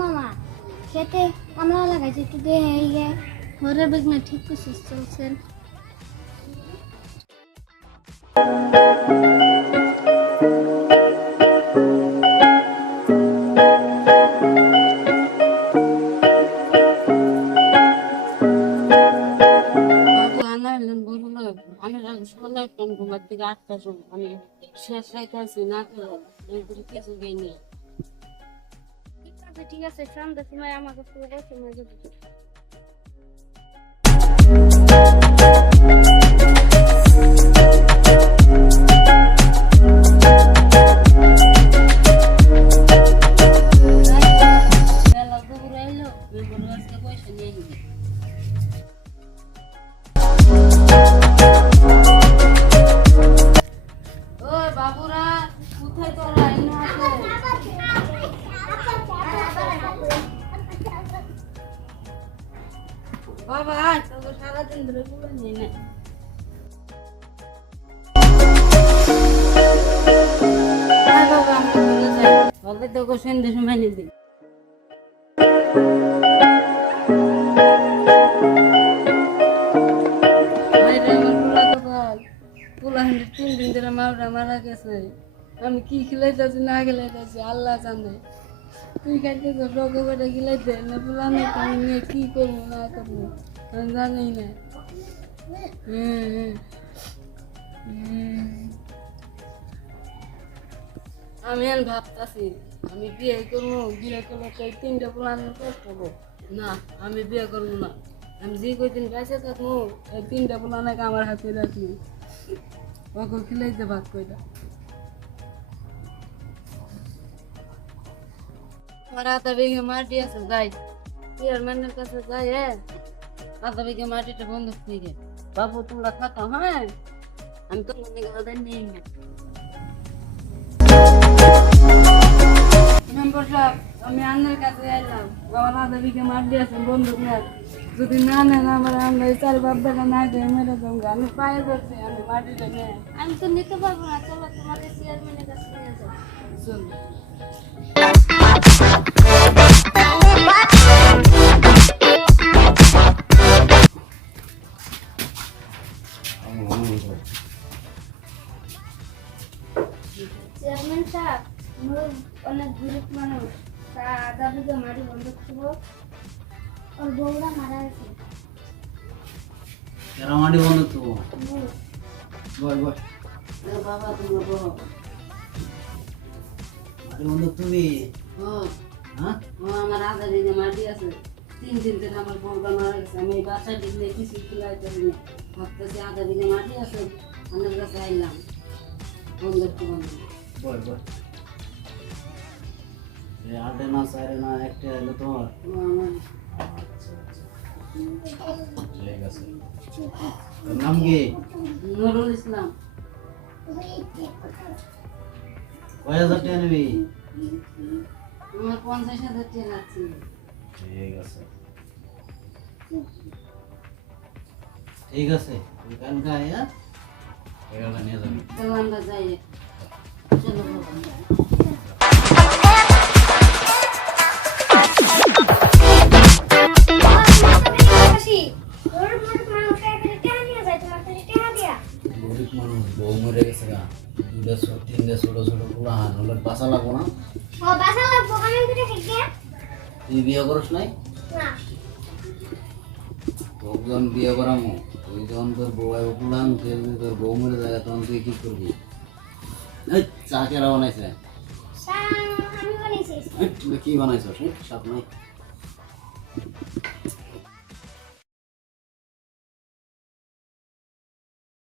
মামা খেতে কামলা লাগাইছে একটু দে গে ঘরে বেগ না ঠিক করছিস চলছেন আমি শেষ রাইতে আছি না কিছু গেইনি। ঠিক আছে সন্ধ্যা সময় আমাকে পুরো সময় দেবো বাবুরা কোথায় তোরা এনে আসো? বাবা তোকে সারাদিন ধরে বলে নিয়ে নে বাবা আমি বলে যাই বলে তোকে সন্ধ্যে সময় নিয়ে দিই তিন দিন ধরে মারা মারা গেছে আমি কি খেলাইতেছি না খেলাইতেছি আল্লাহ জানে তুই খাইতেছ রোগে করে খেলাইতে না পুরানো আমি নিয়ে কি করবো না করবো আমি জানি না আমি আর ভাবতেছি আমি বিয়ে করবো বিয়ে করলে তো তিনটা পুরানো কষ্ট হবো না আমি বিয়ে করবো না আমি যে কয়দিন বেঁচে থাকবো এই তিনটা পুরানাকে আমার হাতে রাখি ওকে খেলাইতে ভাগ করে আমার আধা বিঘে মাটি আছে যাই চেয়ারম্যানের কাছে যাই আধা বিঘে মাটিটা বন্ধ থেকে বাবু তোমরা খাতো হ্যাঁ আমি তো ওদের নেই মেম্বার সাহেব আমি আন্নার কাছে এলাম আমার আধা বিঘে মাটি আছে বন্ধুক না যদি না নেন আমার আমরা চার বাপ বেটা না দেয় মেরে যাবো আমি পায়ে করছি আমি মাটিটা নেই আমি তো নিতে পারবো না চলো তোমাদের চেয়ারম্যানের কাছে নিয়ে যাও চলো চেয়ারম্যান সাহেব মোর অনেক গরিব মানুষ তা আধা বিঘা মাটি বন্ধ করবো ওর বউরা মারা গেছে কেন মাটি বন্ধ তো বল বল বাবা তোমরা বলো মাটি বন্ধ তুমি হ্যাঁ আমার আধা বিঘে মাটি আছে তিন দিন থেকে আমার বউটা মারা গেছে আমি এই বাচ্চা দিলে কিছু খিলাইতে পারিনি ভাবতেছি আধা বিঘে মাটি আছে আমার কাছে আইলাম বন্ধ একটু বন্ধ বল বল আটে না চারে না একটা এলো তোমার আমার আচ্ছা আচ্ছা ঠিক আছে তোর নাম কি নুরুল ইসলাম 5000 টাকা নিবি আমার 50,000 টাকা আছে ঠিক আছে ঠিক আছে তুই কালকে আয় এগারোটা নিয়ে যাবি চলো আমরা যাই চলো বাবা গরিব মানুষ বউ মরে গেছে গা তিনটে ছোট ছোট গুলো হান হলে বাসা লাগবো না তুই বিয়ে করস নাই তোকে যখন বিয়ে করামো তুই যখন তোর বউ আইব পুলান তোর বউ মরে যায় তখন তুই কি করবি চা কেরা বানাইছে আমি বানাইছি তুই কি বানাইছ সাপ নাই